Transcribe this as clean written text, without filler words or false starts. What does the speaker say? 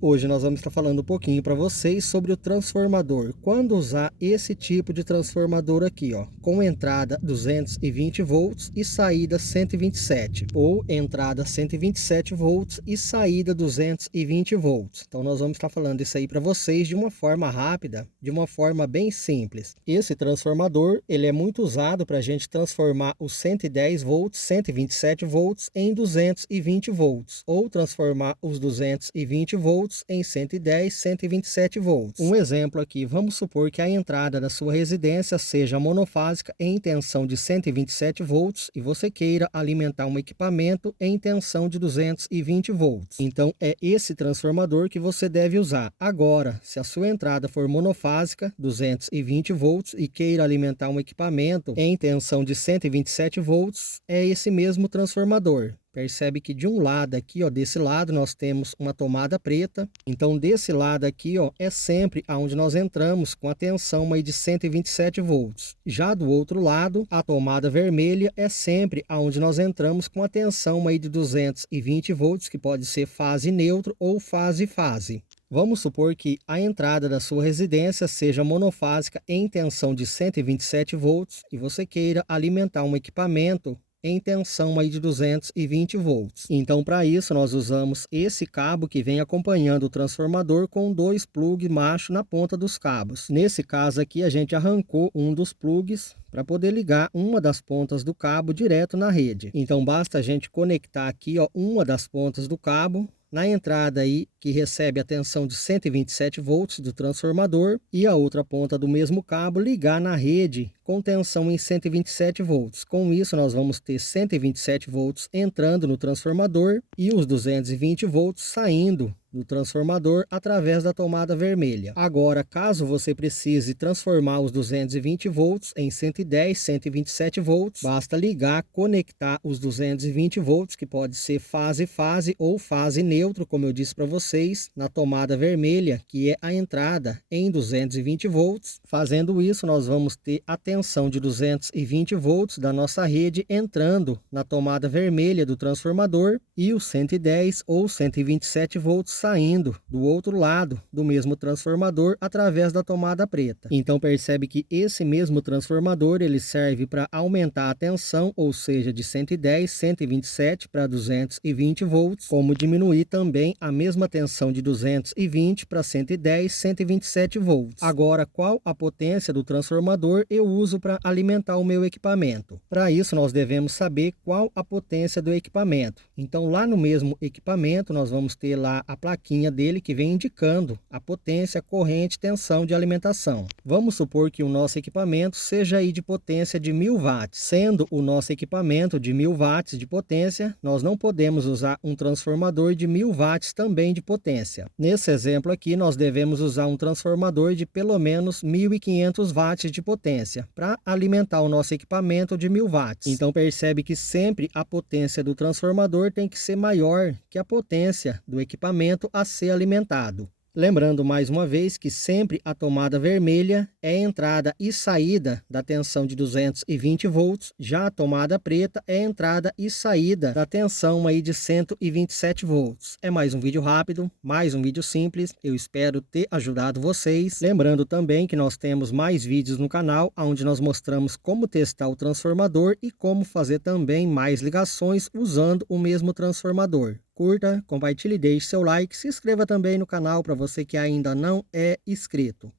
Hoje nós vamos estar falando um pouquinho para vocês sobre o transformador. Quando usar esse tipo de transformador aqui, ó, com entrada 220 volts e saída 127, ou entrada 127 volts e saída 220 volts. Então nós vamos estar falando isso aí para vocês de uma forma rápida, de uma forma bem simples. Esse transformador, ele é muito usado para a gente transformar os 110 volts, 127 volts em 220 volts, ou transformar os 220 volts em 110, 127 volts. Um exemplo aqui, vamos supor que a entrada da sua residência seja monofásica em tensão de 127 volts e você queira alimentar um equipamento em tensão de 220 volts. Então é esse transformador que você deve usar. Agora, se a sua entrada for monofásica, 220 volts, e queira alimentar um equipamento em tensão de 127 volts, é esse mesmo transformador. Percebe que de um lado aqui, ó, desse lado nós temos uma tomada preta. Então desse lado aqui, ó, é sempre aonde nós entramos com a tensão aí de 127 volts. Já do outro lado, a tomada vermelha é sempre aonde nós entramos com a tensão aí de 220 volts, que pode ser fase neutro ou fase-fase. Vamos supor que a entrada da sua residência seja monofásica em tensão de 127 volts e você queira alimentar um equipamento em tensão aí de 220 volts. Então, para isso, nós usamos esse cabo que vem acompanhando o transformador com dois plugs macho na ponta dos cabos. Nesse caso aqui, a gente arrancou um dos plugs para poder ligar uma das pontas do cabo direto na rede. Então, basta a gente conectar aqui, ó, uma das pontas do cabo na entrada aí que recebe a tensão de 127 volts do transformador e a outra ponta do mesmo cabo ligar na rede com tensão em 127 volts. Com isso nós vamos ter 127 volts entrando no transformador e os 220 volts saindo do transformador através da tomada vermelha. Agora, caso você precise transformar os 220 volts em 110, 127 volts, basta ligar, conectar os 220 volts, que pode ser fase-fase ou fase neutro, como eu disse para vocês, na tomada vermelha, que é a entrada em 220 volts. Fazendo isso, nós vamos ter a tensão de 220 volts da nossa rede entrando na tomada vermelha do transformador e os 110 ou 127 volts saindo do outro lado do mesmo transformador através da tomada preta. Então percebe que esse mesmo transformador ele serve para aumentar a tensão, ou seja, de 110, 127 para 220 volts, como diminuir também a mesma tensão de 220 para 110, 127 volts. Agora, qual a potência do transformador eu uso para alimentar o meu equipamento? Para isso nós devemos saber qual a potência do equipamento. Então lá no mesmo equipamento nós vamos ter lá a plaquinha dele que vem indicando a potência, corrente, tensão de alimentação. Vamos supor que o nosso equipamento seja aí de potência de 1000 watts. Sendo o nosso equipamento de 1000 watts de potência, nós não podemos usar um transformador de 1000 watts também de potência. Nesse exemplo aqui, nós devemos usar um transformador de pelo menos 1500 watts de potência para alimentar o nosso equipamento de 1000 watts. Então percebe que sempre a potência do transformador tem que ser maior que a potência do equipamento a ser alimentado. Lembrando mais uma vez que sempre a tomada vermelha é entrada e saída da tensão de 220 volts, já a tomada preta é entrada e saída da tensão aí de 127 volts. É mais um vídeo rápido, mais um vídeo simples, eu espero ter ajudado vocês. Lembrando também que nós temos mais vídeos no canal, onde nós mostramos como testar o transformador e como fazer também mais ligações usando o mesmo transformador. Curta, compartilhe, deixe seu like, se inscreva também no canal para você que ainda não é inscrito.